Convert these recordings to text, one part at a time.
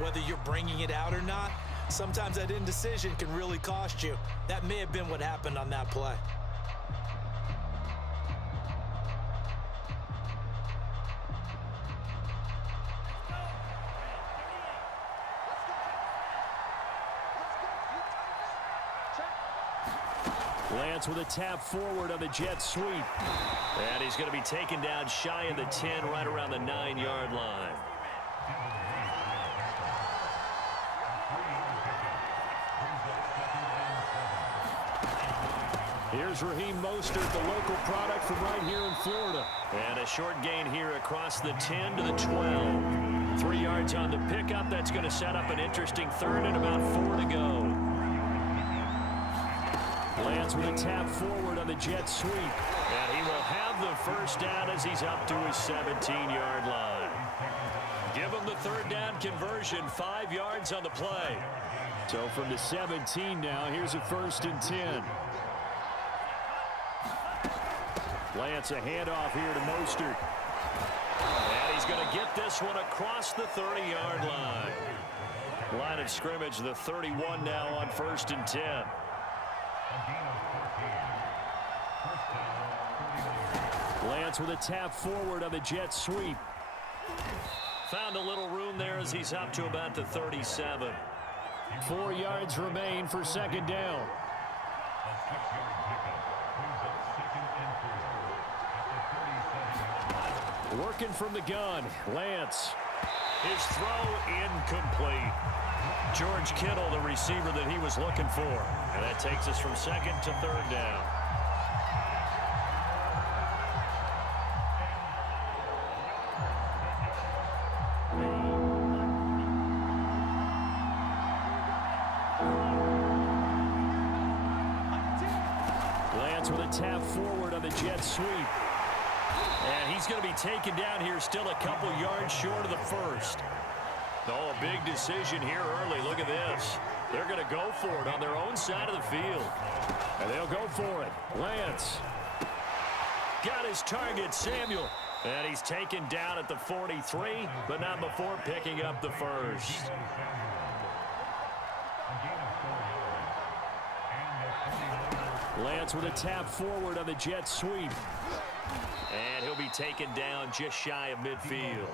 Whether you're bringing it out or not, sometimes that indecision can really cost you. That may have been what happened on that play. Lance with a tap forward on the jet sweep. And he's going to be taken down shy of the 10, right around the 9-yard line. Here's Raheem Mostert, the local product from right here in Florida. And a short gain here across the 10 to the 12. 3 yards on the pickup. That's going to set up an interesting third and about 4 to go. Lance with a tap forward on the jet sweep. And he will have the first down as he's up to his 17-yard line. Give him the third down conversion, 5 yards on the play. So from the 17 now, here's a 1st and 10. Lance a handoff here to Mostert. And he's going to get this one across the 30-yard line. Line of scrimmage, the 31 now on 1st and 10. Lance with a tap forward on the jet sweep. Found a little room there as he's up to about the 37. 4 yards remain for 2nd down. Working from the gun, Lance. His throw incomplete. George Kittle, the receiver that he was looking for. And that takes us from 2nd to 3rd down. Lance with a tap forward on the jet sweep. And he's going to be taken down here still a couple yards short of the 1st. Oh, a big decision here early. Look at this. They're going to go for it on their own side of the field. And they'll go for it. Lance got his target, Samuel. And he's taken down at the 43, but not before picking up the 1st. Lance with a tap forward on the jet sweep. And he'll be taken down just shy of midfield.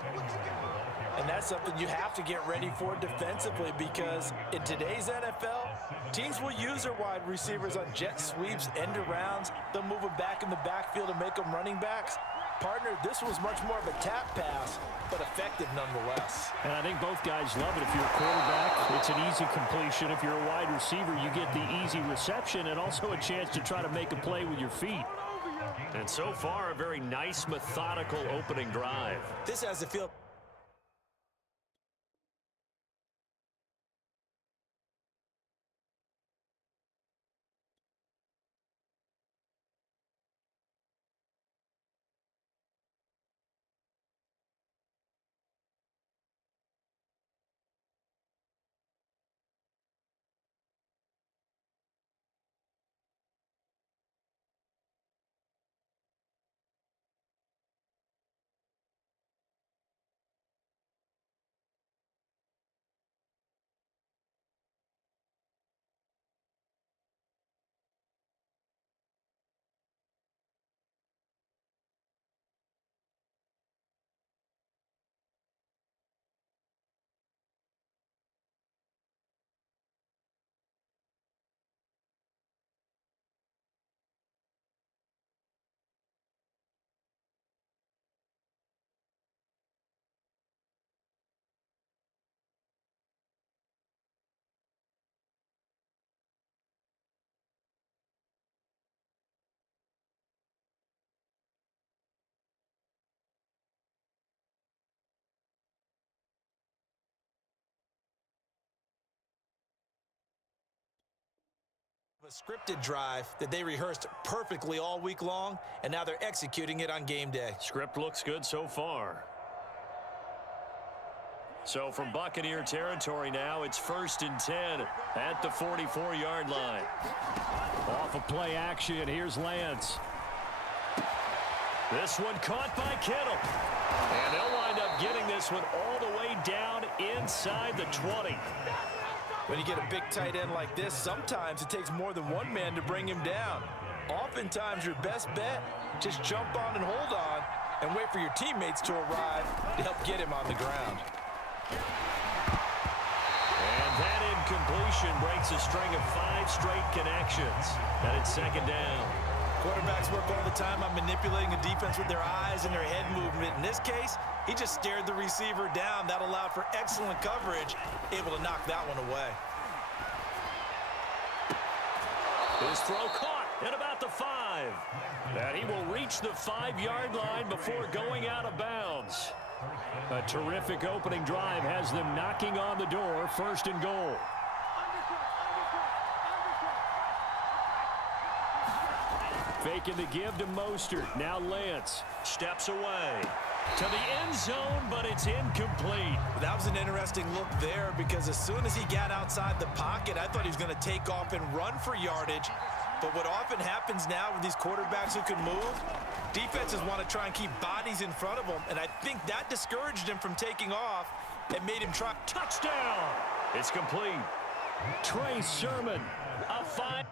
And that's something you have to get ready for defensively, because in today's NFL, teams will use their wide receivers on jet sweeps, end arounds. They'll move them back in the backfield to make them running backs. Partner, this was much more of a tap pass, but effective nonetheless. And I think both guys love it. If you're a quarterback, it's an easy completion. If you're a wide receiver, you get the easy reception and also a chance to try to make a play with your feet. And so far, a very nice, methodical opening drive. This has the feel. A scripted drive that they rehearsed perfectly all week long, and now they're executing it on game day. Script looks good so far. So from Buccaneer territory now, it's 1st and 10 at the 44-yard line. Off of play action, here's Lance. This one caught by Kittle. And they'll wind up getting this one all the way down inside the 20. When you get a big tight end like this, sometimes it takes more than one man to bring him down. Oftentimes, your best bet, just jump on and hold on and wait for your teammates to arrive to help get him on the ground. And that incompletion breaks a string of 5 straight connections. And it's second down. Quarterbacks work all the time on manipulating the defense with their eyes and their head movement. In this case, he just stared the receiver down. That allowed for excellent coverage, able to knock that one away. His throw caught at about the 5. And he will reach the 5-yard line before going out of bounds. A terrific opening drive has them knocking on the door, 1st and goal. Faking the give to Mostert. Now Lance steps away to the end zone, but it's incomplete. That was an interesting look there because as soon as he got outside the pocket, I thought he was going to take off and run for yardage. But what often happens now with these quarterbacks who can move, defenses want to try and keep bodies in front of them, and I think that discouraged him from taking off and made him try. Touchdown! It's complete. Trey Sermon, a 5.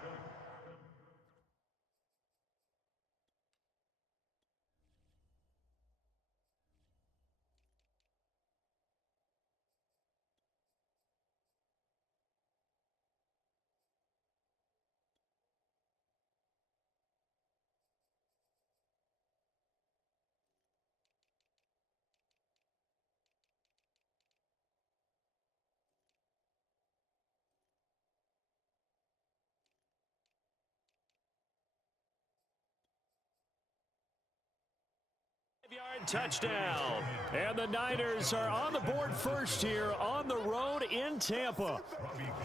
Yard touchdown. And the Niners are on the board first here on the road in Tampa.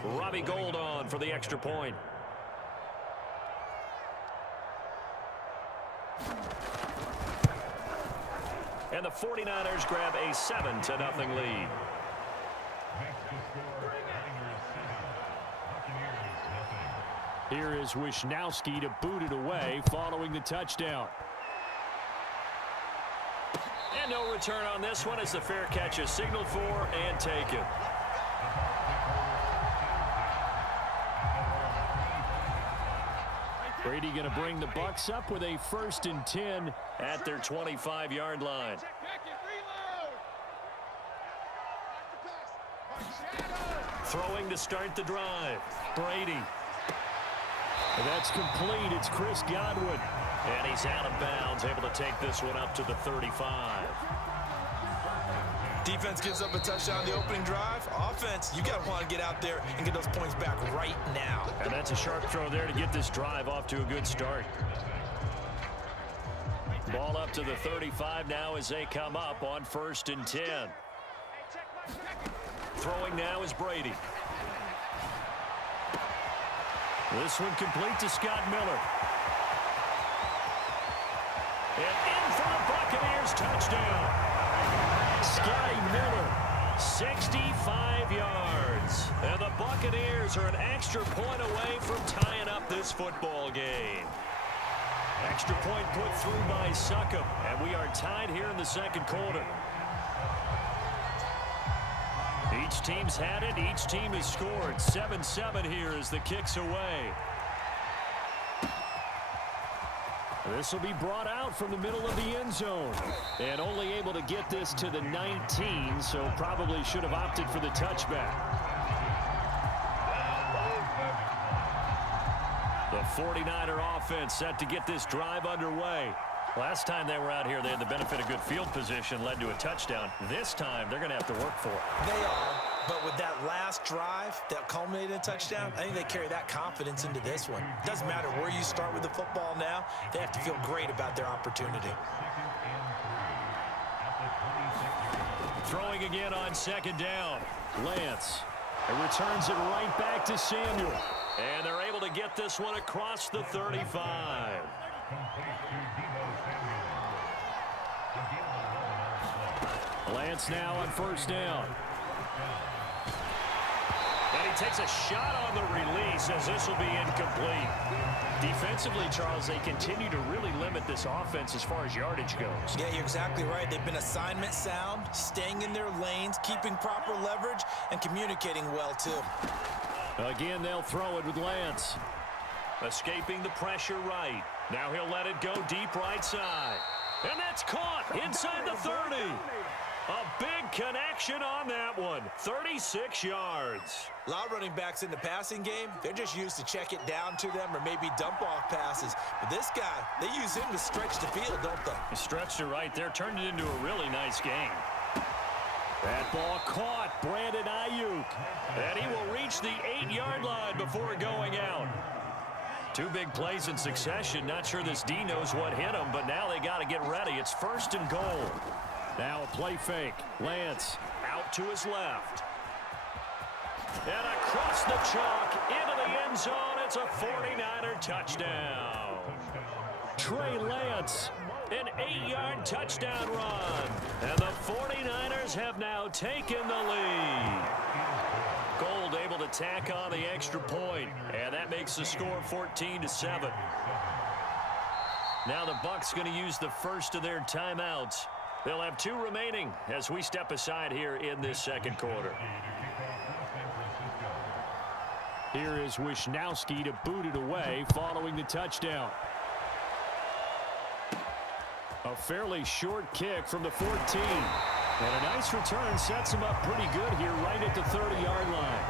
Robbie Gould on for the extra point. And the 49ers grab a 7-0 lead. Here is Wisnowski to boot it away following the touchdown. And no return on this one as the fair catch is signaled for and taken. Brady going to bring the Bucs up with a 1st and 10 at their 25-yard line. Throwing to start the drive. Brady. And that's complete. It's Chris Godwin. And he's out of bounds, able to take this one up to the 35. Defense gives up a touchdown the opening drive. Offense, you got to want to get out there and get those points back right now. And that's a sharp throw there to get this drive off to a good start. Ball up to the 35 now as they come up on 1st and 10. Throwing now is Brady. This one complete to Scott Miller. And in for the Buccaneers touchdown. Scotty Miller, 65 yards. And the Buccaneers are an extra point away from tying up this football game. Extra point put through by Succop. And we are tied here in the 2nd quarter. Each team's had it. Each team has scored. 7-7 here as the kick's away. This will be brought out from the middle of the end zone. And only able to get this to the 19, so probably should have opted for the touchback. The 49er offense set to get this drive underway. Last time they were out here, they had the benefit of good field position, led to a touchdown. This time, they're going to have to work for it. They are, but with that last drive that culminated in a touchdown, I think they carry that confidence into this one. Doesn't matter where you start with the football now, they have to feel great about their opportunity. Throwing again on 2nd down. Lance. It returns it right back to Samuel. And they're able to get this one across the 35. Lance now on 1st down. And he takes a shot on the release as this will be incomplete. Defensively, Charles, they continue to really limit this offense as far as yardage goes. Yeah, you're exactly right. They've been assignment sound, staying in their lanes, keeping proper leverage, and communicating well, too. Again, they'll throw it with Lance. Escaping the pressure right. Now he'll let it go deep right side. And that's caught inside the 30. A big connection on that one. 36 yards. A lot of running backs in the passing game, they're just used to check it down to them or maybe dump off passes. But this guy, they use him to stretch the field, don't they? He stretched it right there, turned it into a really nice game. That ball caught. Brandon Ayuk. And he will reach the 8-yard line before going out. Two big plays in succession. Not sure this D knows what hit him, but now they got to get ready. It's 1st and goal. Now a play fake. Lance out to his left. And across the chalk into the end zone. It's a 49er touchdown. Trey Lance, an 8-yard touchdown run. And the 49ers have now taken the lead. Gold able to tack on the extra point, and that makes the score 14-7. Now the Bucs going to use the first of their timeouts. They'll have 2 remaining as we step aside here in this second quarter. Here is Wisnowski to boot it away following the touchdown. A fairly short kick from the 14. And a nice return sets him up pretty good here right at the 30-yard line.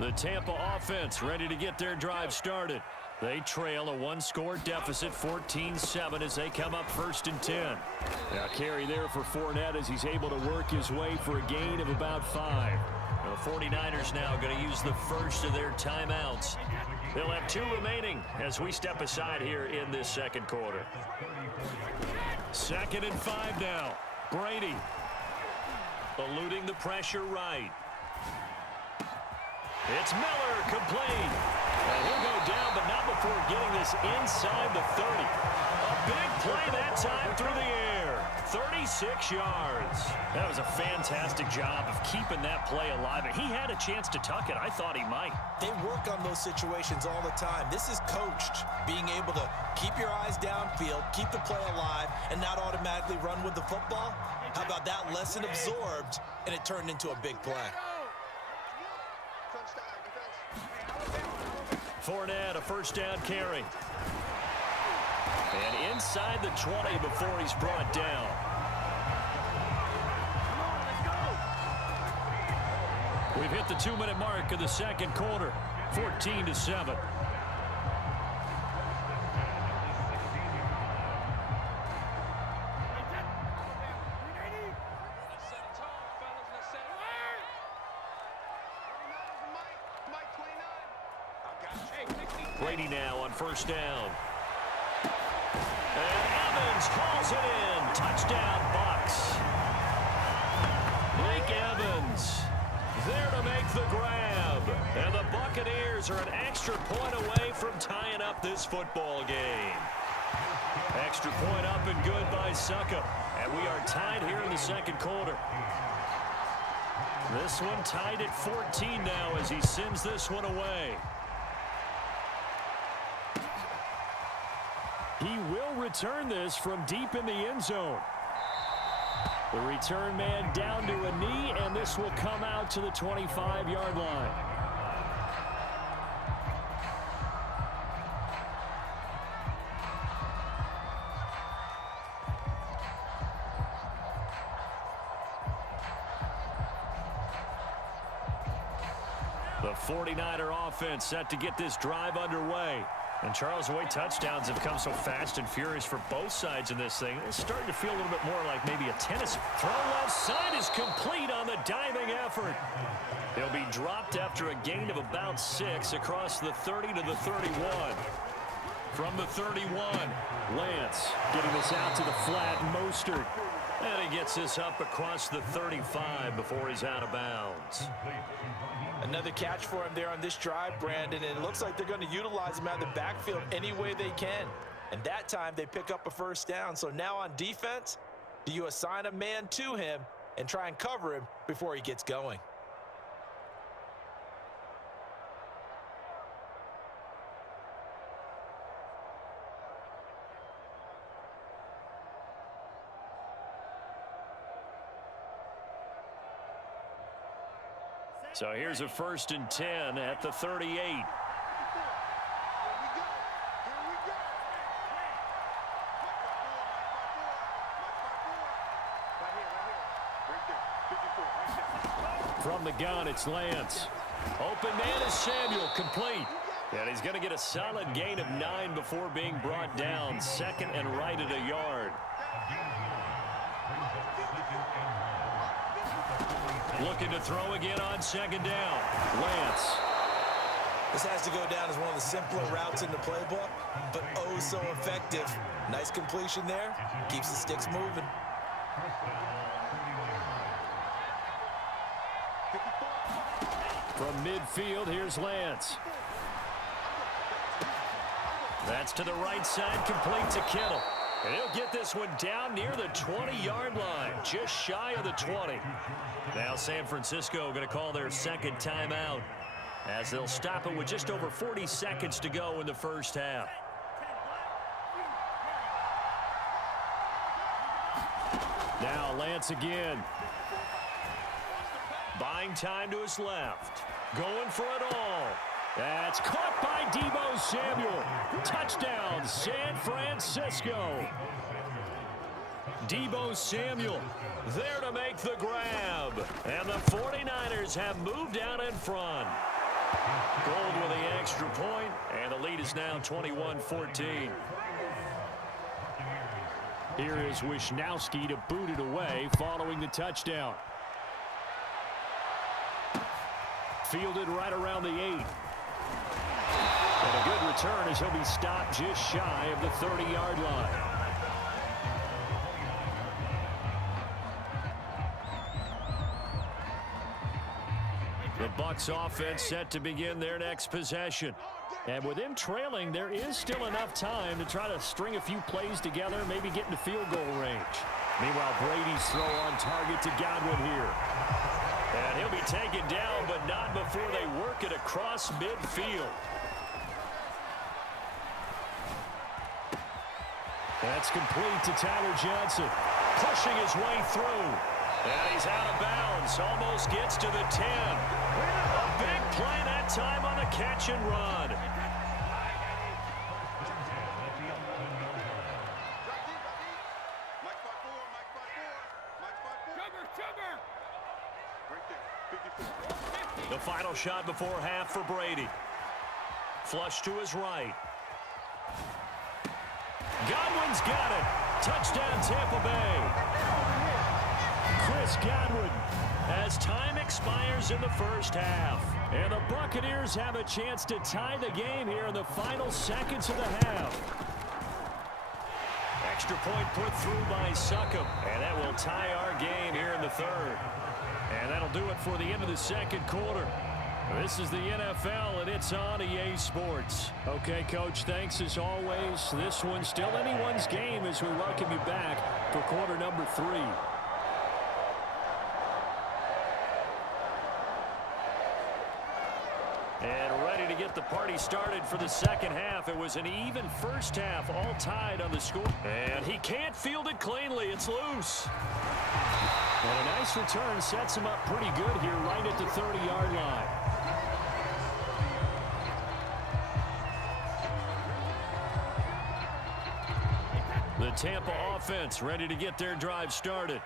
The Tampa offense ready to get their drive started. They trail a 1-score deficit, 14-7, as they come up 1st and 10. Now carry there for Fournette as he's able to work his way for a gain of about 5. The 49ers now going to use the first of their timeouts. They'll have 2 remaining as we step aside here in this second quarter. 2nd and 5 now. Brady eluding the pressure right. It's Miller, complete. And he'll go down, but not before getting this inside the 30. A big play that time through the air. 36 yards. That was a fantastic job of keeping that play alive. And he had a chance to tuck it. I thought he might. They work on those situations all the time. This is coached, being able to keep your eyes downfield, keep the play alive, and not automatically run with the football. How about that lesson absorbed, and it turned into a big play. Fournette, a 1st down carry. And inside the 20 before he's brought down. We've hit the 2-minute mark of the second quarter, 14-7. Brady now on 1st down. And Evans calls it in. Touchdown, Bucs. Mike Evans there to make the grab. And the Buccaneers are an extra point away from tying up this football game. Extra point up and good by Suckup. And we are tied here in the second quarter. This one tied at 14 now as he sends this one away. He will return this from deep in the end zone. The return man down to a knee, and this will come out to the 25-yard line. The 49er offense set to get this drive underway. And Charles, the way touchdowns have come so fast and furious for both sides in this thing, it's starting to feel a little bit more like maybe a tennis. Throw left side is complete on the diving effort. He'll be dropped after a gain of about 6 across the 30 to the 31. From the 31, Lance getting this out to the flat. Mostert And he gets this up across the 35 before he's out of bounds. Another catch for him there on this drive, Brandon, and it looks like they're going to utilize him out of the backfield any way they can. And that time they pick up a first down. So now on defense, do you assign a man to him and try and cover him before he gets going? So here's a 1st and 10 at the 38. From the gun, it's Lance. Open man is Samuel, complete. And he's going to get a solid gain of 9 before being brought down. 2nd and right at a yard. Looking to throw again on 2nd down. Lance. This has to go down as one of the simpler routes in the playbook, but oh so effective. Nice completion there. Keeps the sticks moving. From midfield, here's Lance. That's to the right side, complete to Kittle. And he'll get this one down near the 20-yard line, just shy of the 20. Now San Francisco going to call their 2nd timeout as they'll stop it with just over 40 seconds to go in the first half. Now Lance again. Buying time to his left. Going for it all. That's caught by Deebo Samuel. Touchdown, San Francisco. Deebo Samuel there to make the grab. And the 49ers have moved out in front. Gold with the extra point, and the lead is now 21-14. Here is Wisnowski to boot it away following the touchdown. Fielded right around the 8. And a good return as he'll be stopped just shy of the 30-yard line. The Bucs offense set to begin their next possession. And with them trailing, there is still enough time to try to string a few plays together, maybe get into field goal range. Meanwhile, Brady's throw on target to Godwin here. And he'll be taken down, but not before they work it across midfield. That's complete to Tyler Johnson. Pushing his way through. And he's out of bounds. Almost gets to the 10. A big play that time on the catch and run. The final shot before half for Brady. Flush to his right. Godwin's got it. Touchdown, Tampa Bay. Chris Godwin as time expires in the first half. And the Buccaneers have a chance to tie the game here in the final seconds of the half. Extra point put through by Succop. And that will tie our game here in the third. And that'll do it for the end of the second quarter. This is the NFL, and it's on EA Sports. Okay, Coach, thanks as always. This one's still anyone's game as we welcome you back for quarter number 3. And ready to get the party started for the second half. It was an even first half, all tied on the score. And he can't field it cleanly. It's loose. And a nice return sets him up pretty good here right at the 30-yard line. The Tampa offense ready to get their drive started.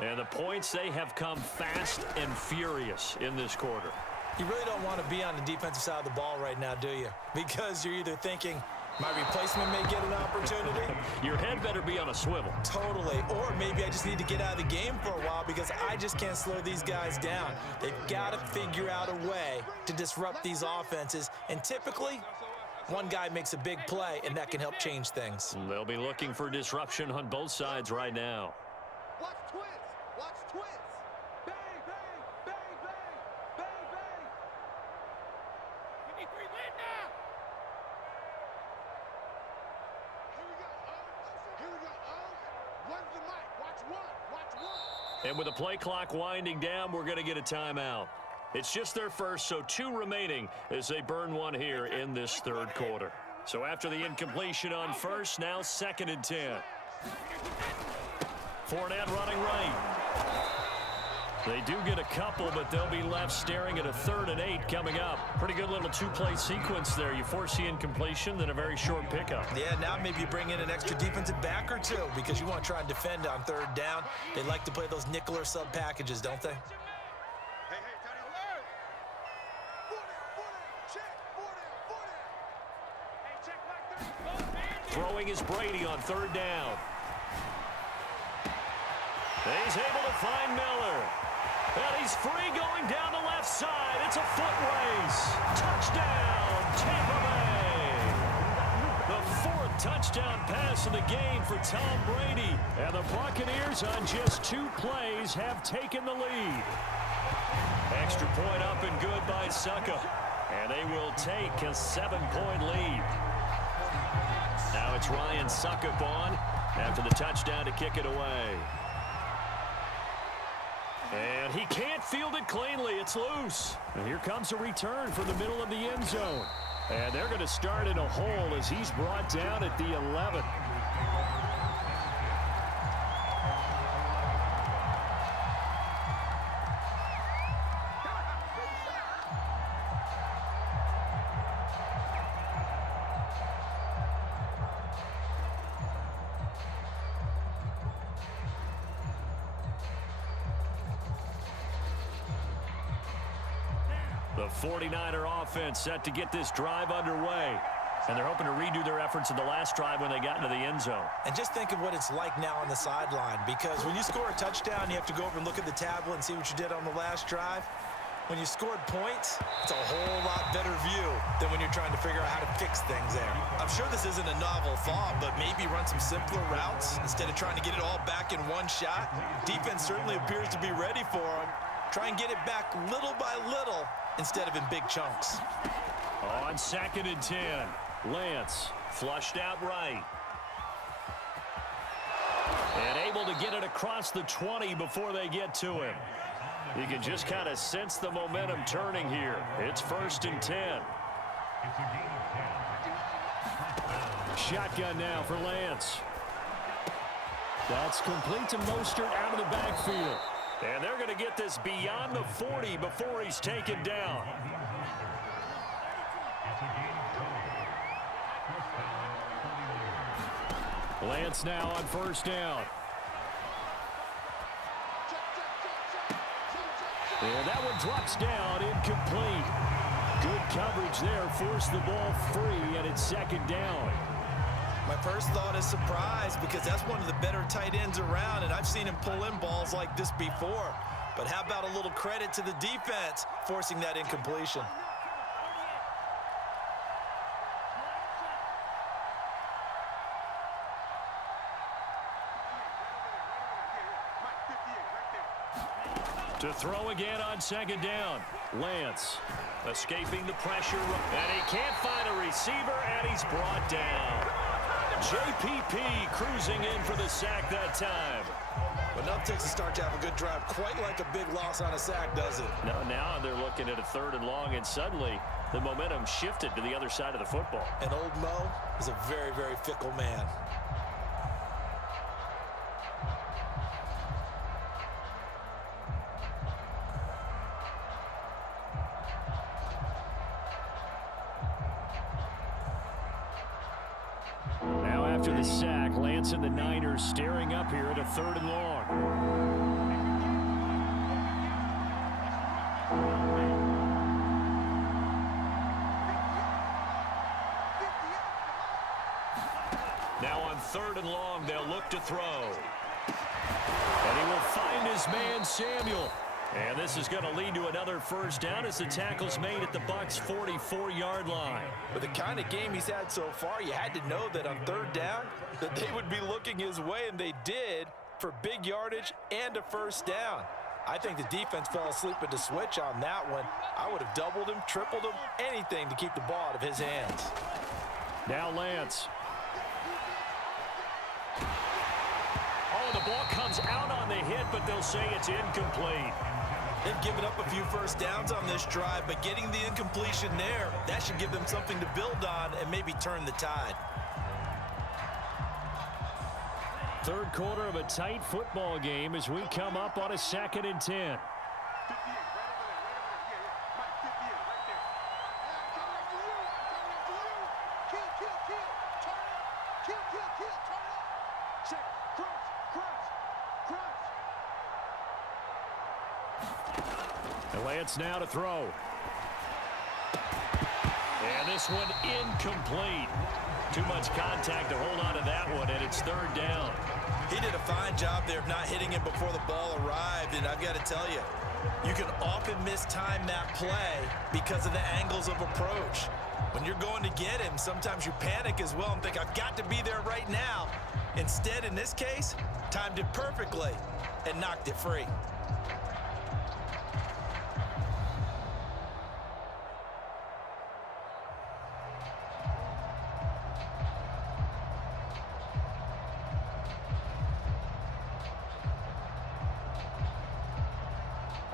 And the points, they have come fast and furious in this quarter. You really don't want to be on the defensive side of the ball right now, do you? Because you're either thinking, my replacement may get an opportunity. Your head better be on a swivel. Totally. Or maybe I just need to get out of the game for a while because I just can't slow these guys down. They've got to figure out a way to disrupt these offenses. And typically, one guy makes a big play, and that can help change things. They'll be looking for disruption on both sides right now. And with the play clock winding down, we're going to get a timeout. It's just their first, so 2 remaining as they burn one here in this third quarter. So after the incompletion on first, now 2nd and 10. Fournette running right. They do get a couple, but they'll be left staring at a 3rd and 8 coming up. Pretty good little 2-play sequence there. You force the incompletion, then a very short pickup. Yeah, now maybe you bring in an extra defensive back or 2 because you want to try and defend on 3rd down. They like to play those nickel or sub packages, don't they? Throwing is Brady on 3rd down. He's able to find Miller. And he's free going down the left side. It's a foot race. Touchdown, Tampa Bay. The 4th touchdown pass of the game for Tom Brady. And the Buccaneers on just 2 plays have taken the lead. Extra point up and good by Succa. And they will take a 7-point lead. Now it's Ryan Suckup on after the touchdown to kick it away. And he can't field it cleanly. It's loose. And here comes a return from the middle of the end zone. And they're going to start in a hole as he's brought down at the 11. The 49er offense set to get this drive underway. And they're hoping to redo their efforts in the last drive when they got into the end zone. And just think of what it's like now on the sideline, because when you score a touchdown, you have to go over and look at the tablet and see what you did on the last drive. When you scored points, it's a whole lot better view than when you're trying to figure out how to fix things there. I'm sure this isn't a novel thought, but maybe run some simpler routes instead of trying to get it all back in one shot. Defense certainly appears to be ready for them. Try and get it back little by little instead of in big chunks. On 2nd and 10, Lance flushed out right. And able to get it across the 20 before they get to him. You can just kind of sense the momentum turning here. It's 1st and 10. Shotgun now for Lance. That's complete to Mostert out of the backfield. And they're going to get this beyond the 40 before he's taken down. Lance now on 1st down. And that one drops down, incomplete. Good coverage there, forced the ball free, and it's 2nd down. My first thought is surprise, because that's one of the better tight ends around, and I've seen him pull in balls like this before. But how about a little credit to the defense forcing that incompletion? To throw again on 2nd down. Lance escaping the pressure, and he can't find a receiver, and he's brought down. JPP cruising in for the sack that time. But enough takes a start to have a good drive, quite like a big loss on a sack, does it? No, now they're looking at a 3rd and long, and suddenly the momentum shifted to the other side of the football. And old Mo is a very, very fickle man. After the sack, Lance and the Niners staring up here at a 3rd and long. Now on 3rd and long, they'll look to throw. And he will find his man, Samuel. And this is going to lead to another 1st down as the tackle's made at the Bucs' 44-yard line. With the kind of game he's had so far, you had to know that on 3rd down that they would be looking his way, and they did. for big yardage and a first down. I think the defense fell asleep at the switch on that one. I would have doubled him, tripled him, anything to keep the ball out of his hands. Now Lance. Oh, the ball comes out on the hit, but they'll say it's incomplete. They've given up a few first downs on this drive, but getting the incompletion there, that should give them something to build on and maybe turn the tide. Third quarter of a tight football game as we come up on a 2nd and 10. Lance now to throw. And this one incomplete. Too much contact to hold on to that one, and it's 3rd down. He did a fine job there of not hitting him before the ball arrived, and I've got to tell you, you can often mistime that play because of the angles of approach. When you're going to get him, sometimes you panic as well and think, I've got to be there right now. Instead, in this case, timed it perfectly and knocked it free.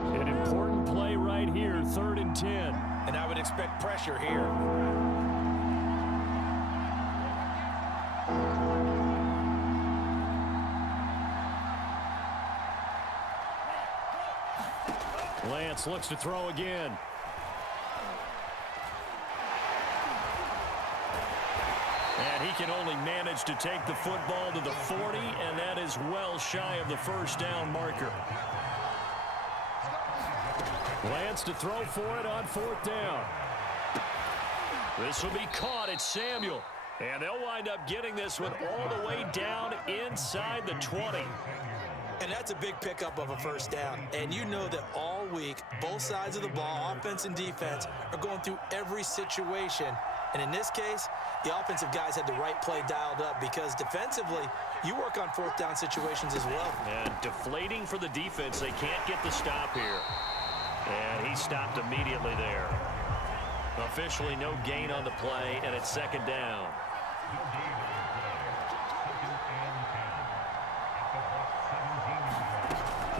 An important play right here, 3rd and 10. And I would expect pressure here. Lance looks to throw again. And he can only manage to take the football to the 40, and that is well shy of the first down marker. Lance to throw for it on 4th down. This will be caught. It's Samuel. And they'll wind up getting this one all the way down inside the 20. And that's a big pickup of a first down. And you know that all week, both sides of the ball, offense and defense, are going through every situation. And in this case, the offensive guys had the right play dialed up because defensively, you work on 4th down situations as well. And deflating for the defense. They can't get the stop here. And he stopped immediately there. Officially no gain on the play, and it's 2nd down.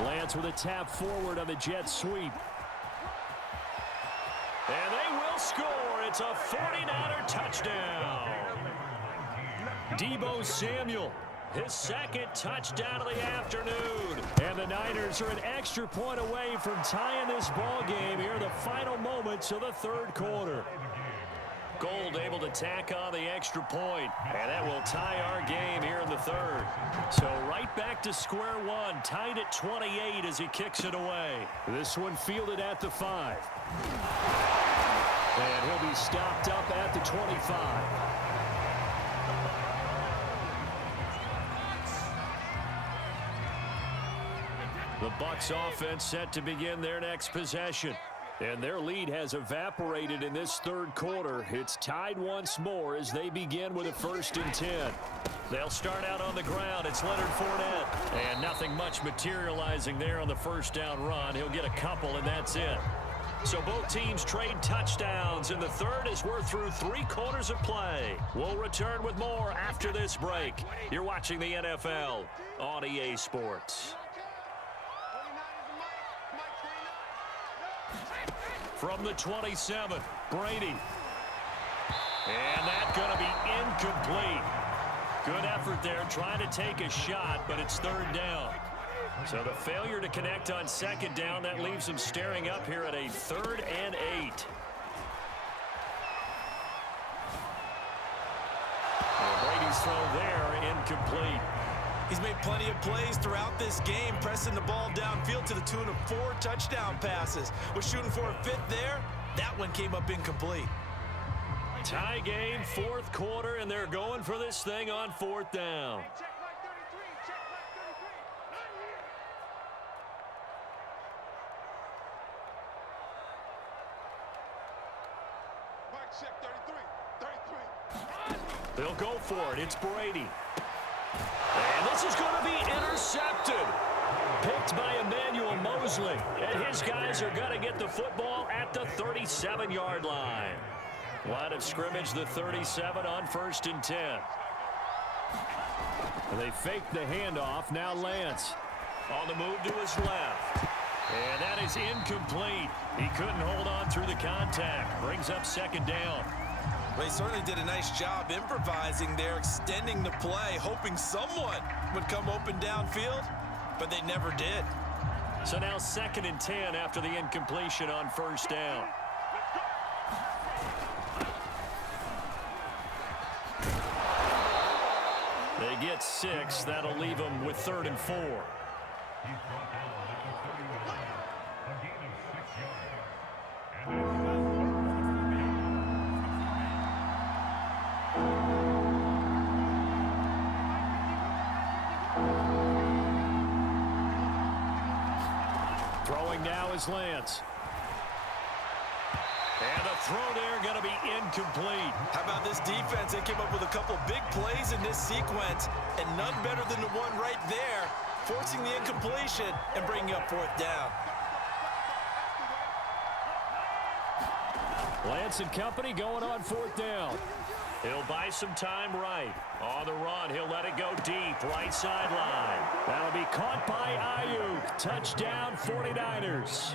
Lance with a tap forward on the jet sweep. And they will score. It's a 49er touchdown. Deebo Samuel, his 2nd touchdown of the afternoon. And the Niners are an extra point away from tying this ball game here in the final moments of the 3rd quarter. Gold able to tack on the extra point, and that will tie our game here in the 3rd. So right back to square one, tied at 28 as he kicks it away. This one fielded at the 5. And he'll be stopped up at the 25. The Bucs offense set to begin their next possession. And their lead has evaporated in this 3rd quarter. It's tied once more as they begin with a 1st and 10. They'll start out on the ground. It's Leonard Fournette. And nothing much materializing there on the first down run. He'll get a couple, and that's it. So both teams trade touchdowns in the 3rd as we're through 3 quarters of play. We'll return with more after this break. You're watching the NFL on EA Sports. From the 27, Brady. And that's going to be incomplete. Good effort there trying to take a shot, but it's 3rd down. So the failure to connect on 2nd down, that leaves them staring up here at a 3rd and 8. And Brady's throw there, incomplete. He's made plenty of plays throughout this game, pressing the ball downfield to the tune of 4 touchdown passes. Was shooting for a 5th there. That one came up incomplete. Tie game, 4th quarter, and they're going for this thing on 4th down. They'll go for it. It's Brady. And this is going to be intercepted. Picked by Emmanuel Mosley. And his guys are going to get the football at the 37-yard line. Line of scrimmage, the 37 on 1st and 10. They fake the handoff. Now Lance on the move to his left. And that is incomplete. He couldn't hold on through the contact. Brings up 2nd down. Well, he certainly did a nice job improvising there, extending the play, hoping someone would come open downfield, but they never did. So now 2nd and 10 after the incompletion on 1st down. They get 6. That'll leave them with 3rd and 4. Throwing now is Lance. And the throw there going to be incomplete. How about this defense? They came up with a couple big plays in this sequence, and none better than the one right there, forcing the incompletion and bringing up 4th down. Lance and company going on 4th down. He'll buy some time right. On the run, he'll let it go deep, right sideline. That'll be caught by Ayuk. Touchdown, 49ers.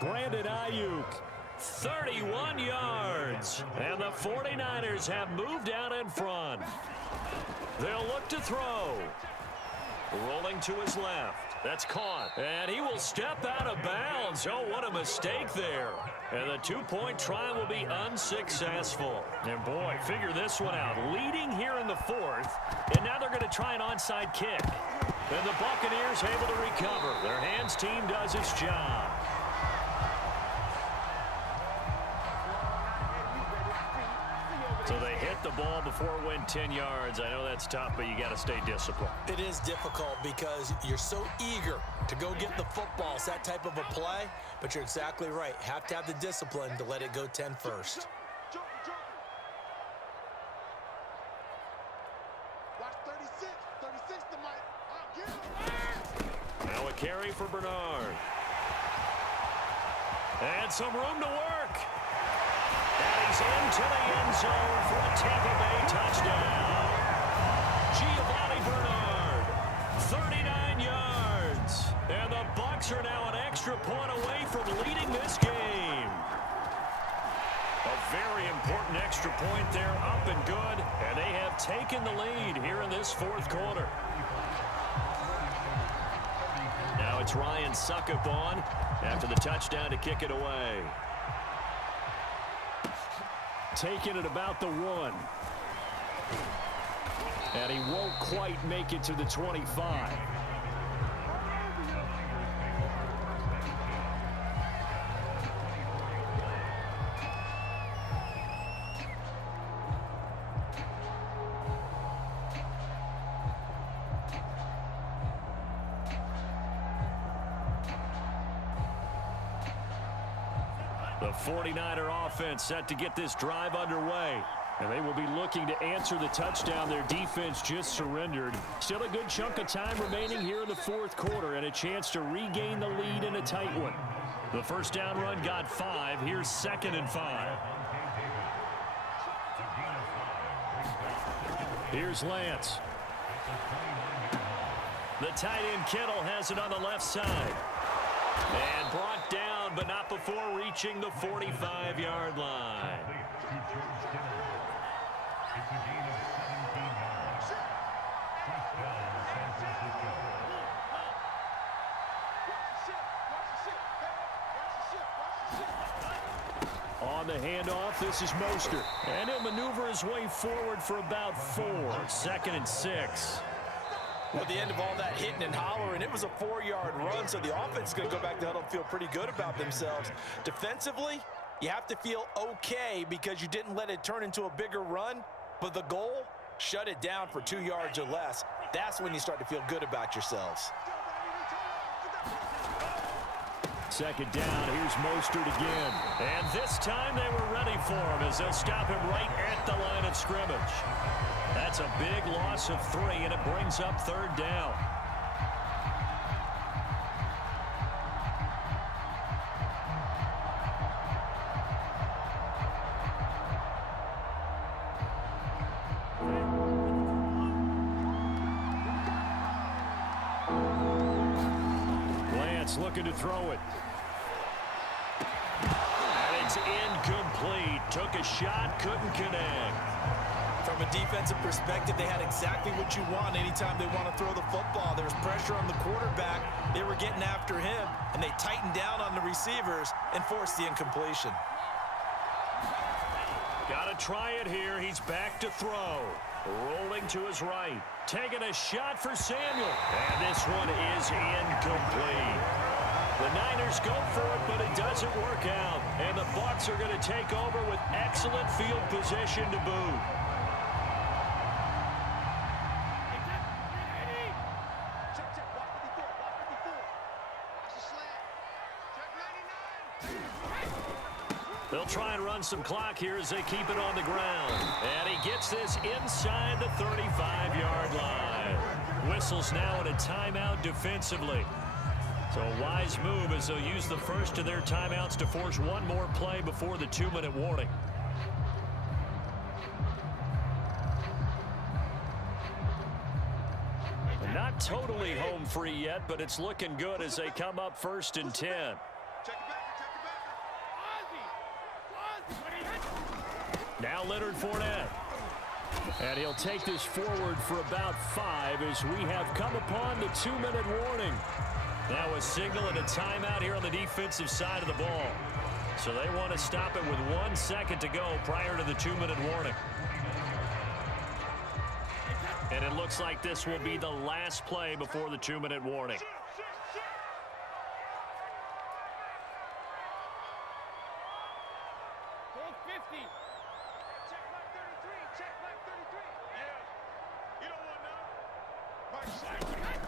Brandon Ayuk, 31 yards. And the 49ers have moved out in front. They'll look to throw. Rolling to his left. That's caught. And he will step out of bounds. Oh, what a mistake there. And the 2-point try will be unsuccessful. And boy, figure this one out. Leading here in the 4th. And now they're going to try an onside kick. And the Buccaneers able to recover. Their hands team does its job. So they hit the ball before it went 10 yards. I know that's tough, but you got to stay disciplined. It is difficult because you're so eager to go get the football. It's that type of a play, but you're exactly right. Have to have the discipline to let it go 10 first. Now a carry for Bernard. And some room to work. And he's into the end zone for a Tampa Bay touchdown. Giovanni Bernard, 39 yards. And the Bucs are now an extra point away from leading this game. A very important extra point there, up and good. And they have taken the lead here in this 4th quarter. Now it's Ryan Suckup on after the touchdown to kick it away. Taking it about the 1. And he won't quite make it to the 25. The 49er offense set to get this drive underway. And they will be looking to answer the touchdown their defense just surrendered. Still a good chunk of time remaining here in the 4th quarter and a chance to regain the lead in a tight one. The 1st down run got 5. Here's 2nd and 5. Here's Lance. The tight end Kittle has it on the left side. And brought down, but not before reaching the 45-yard line. On the handoff, this is Mostert. And he'll maneuver his way forward for about 4. 2nd and 6. At the end of all that hitting and hollering, it was a 4-yard run, so the offense is going to go back to huddle and feel pretty good about themselves. Defensively, you have to feel okay because you didn't let it turn into a bigger run, but the goal, shut it down for 2 yards or less. That's when you start to feel good about yourselves. second down. Here's Mostert again. And this time they were ready for him as they'll stop him right at the line of scrimmage. That's a big loss of 3, and it brings up third down. Looking to throw it. And it's incomplete. Took a shot, couldn't connect. From a defensive perspective, they had exactly what you want anytime they want to throw the football. There was pressure on the quarterback. They were getting after him, and they tightened down on the receivers and forced the incompletion. Got to try it here. He's back to throw. Rolling to his right. Taking a shot for Samuel. And this one is incomplete. The Niners go for it, but it doesn't work out. And the Bucs are going to take over with excellent field position to boot. They'll try and run some clock here as they keep it on the ground. And he gets this inside the 35-yard line. Whistles now at a timeout defensively. So a wise move as they'll use the first of their timeouts to force one more play before the 2-minute warning. Not totally home free yet, but it's looking good as they come up 1st and 10. Now Leonard Fournette. And he'll take this forward for about 5 as we have come upon the 2-minute warning. Now a signal and a timeout here on the defensive side of the ball. So they want to stop it with 1 second to go prior to the 2-minute warning. And it looks like this will be the last play before the 2-minute warning.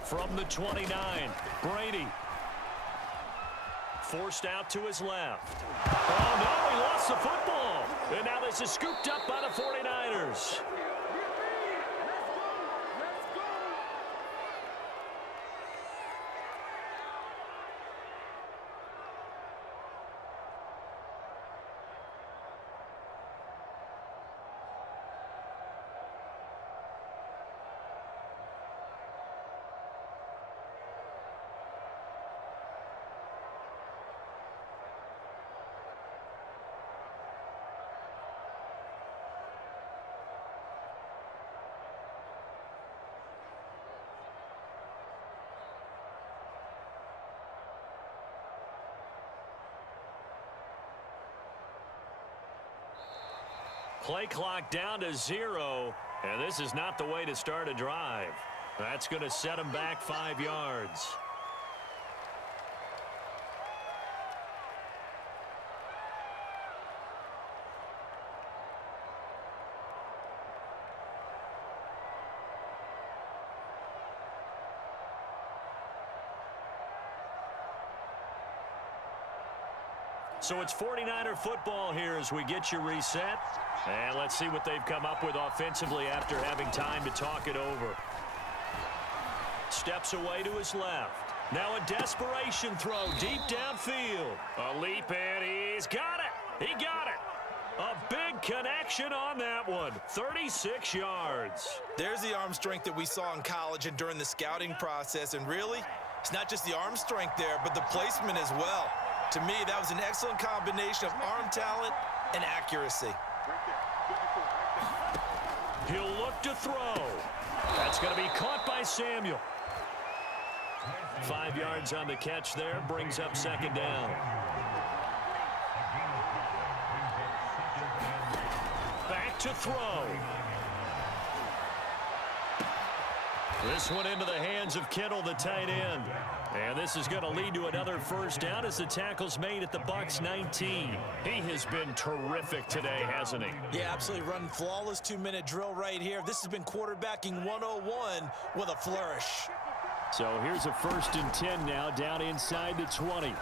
From the 29, Brady. Forced out to his left. Oh, no, he lost the football. And now this is scooped up by the 49ers. Play clock down to 0, and this is not the way to start a drive. That's going to set him back 5 yards. So it's 49er football here as we get you reset. And let's see what they've come up with offensively after having time to talk it over. Steps away to his left. Now a desperation throw deep downfield. A leap in. He's got it. He got it. A big connection on that one. 36 yards. There's the arm strength that we saw in college and during the scouting process. And really, it's not just the arm strength there, but the placement as well. To me, that was an excellent combination of arm talent and accuracy. He'll look to throw. That's going to be caught by Samuel. 5 yards on the catch there, brings up second down. Back to throw. This one into the hands of Kittle, the tight end. And this is going to lead to another first down as the tackle's made at the Bucs 19. He has been terrific today, hasn't he? Yeah, absolutely. Running flawless 2-minute drill right here. This has been quarterbacking 101 with a flourish. So here's a 1st and 10 now down inside the 20.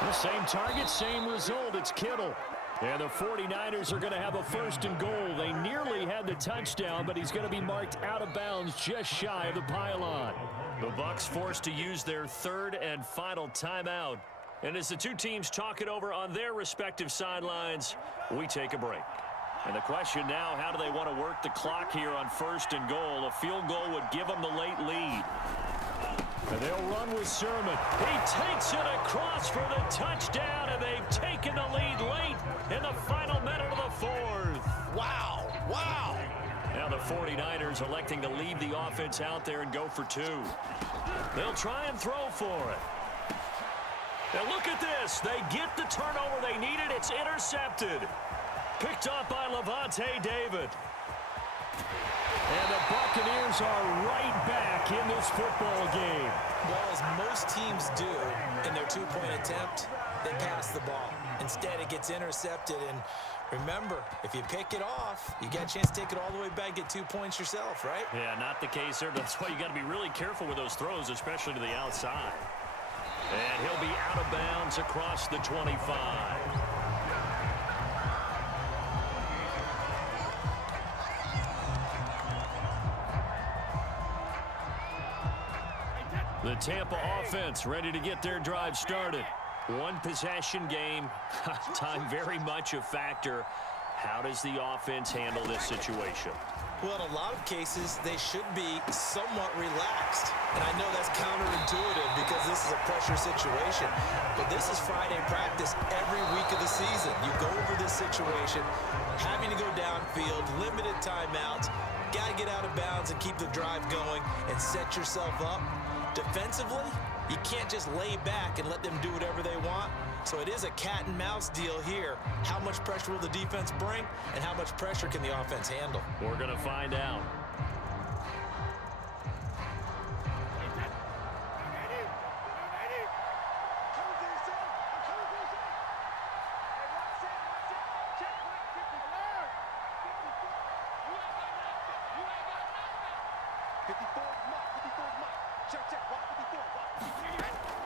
The same target, same result. It's Kittle. And the 49ers are going to have a 1st and goal. They nearly had the touchdown, but he's going to be marked out of bounds just shy of the pylon. The Bucs forced to use their 3rd and final timeout. And as the two teams talk it over on their respective sidelines, we take a break. And the question now, how do they want to work the clock here on 1st and goal? A field goal would give them the late lead. And they'll run with Sermon. He takes it across for the touchdown, and they've taken the lead late in the final minute of the 4th. Wow, wow. Now the 49ers electing to leave the offense out there and go for 2. They'll try and throw for it. Now look at this. They get the turnover they needed. It's intercepted. Picked up by Levante David. And the Buccaneers are right back in this football game. Well, as most teams do in their 2-point attempt, they pass the ball. Instead, it gets intercepted. And remember, if you pick it off, you get a chance to take it all the way back, get 2 points yourself, right? Yeah, not the case there. That's why you got to be really careful with those throws, especially to the outside. And he'll be out of bounds across the 25. The Tampa offense ready to get their drive started. 1 possession game. Time very much a factor. How does the offense handle this situation? Well, in a lot of cases, they should be somewhat relaxed. And I know that's counterintuitive because this is a pressure situation. But this is Friday practice every week of the season. You go over this situation, having to go downfield, limited timeouts, got to get out of bounds and keep the drive going and set yourself up. Defensively, you can't just lay back and let them do whatever they want. So it is a cat and mouse deal here. How much pressure will the defense bring, and how much pressure can the offense handle? We're going to find out.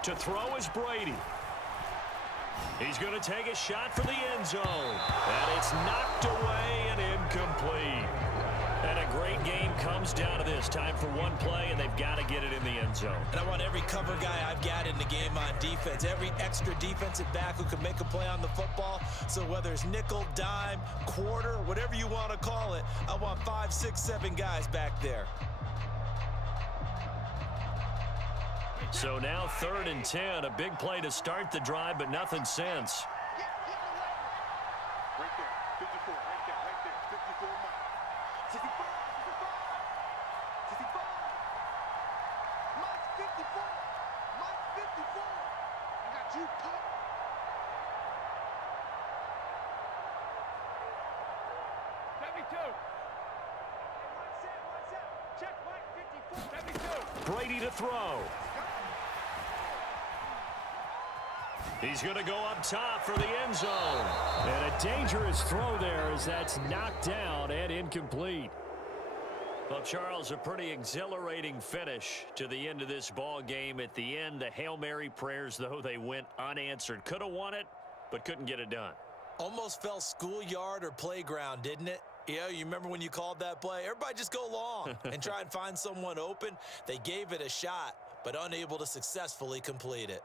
To throw is Brady. He's going to take a shot for the end zone. And it's knocked away and incomplete. And a great game comes down to this. Time for one play, and they've got to get it in the end zone. And I want every cover guy I've got in the game on defense, every extra defensive back who can make a play on the football. So whether it's nickel, dime, quarter, whatever you want to call it, I want 5, 6, 7 guys back there. So now 3rd and 10, a big play to start the drive, but nothing since. Right there, 54, right there, 54 Mike. 65, 65, 65. Mike 54, Mike 54. I got you, Pop. Check Mike 54. Brady to throw. He's going to go up top for the end zone. And a dangerous throw there as that's knocked down and incomplete. Well, Charles, a pretty exhilarating finish to the end of this ball game. At the end, the Hail Mary prayers, though, they went unanswered. Could have won it, but couldn't get it done. Almost felt schoolyard or playground, didn't it? Yeah, you remember when you called that play? Everybody just go long and try and find someone open. They gave it a shot, but unable to successfully complete it.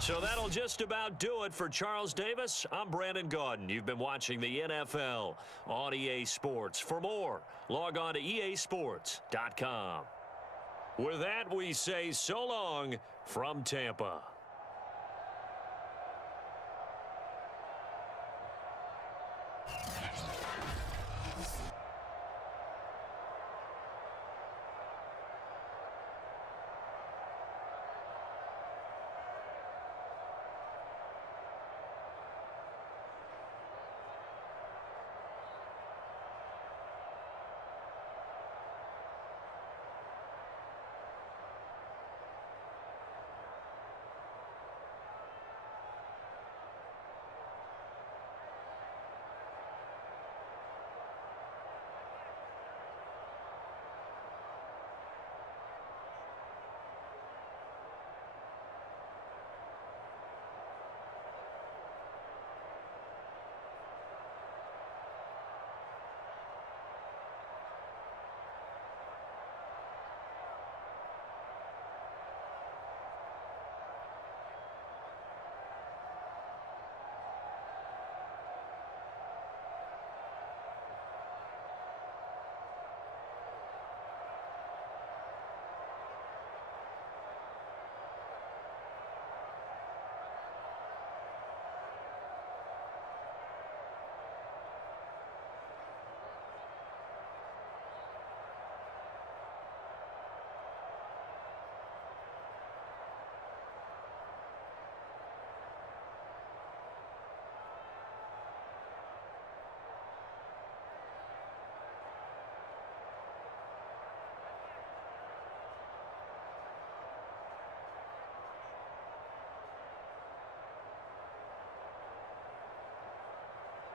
So that'll just about do it for Charles Davis. I'm Brandon Gaudin. You've been watching the NFL on EA Sports. For more, log on to easports.com. With that, we say so long from Tampa.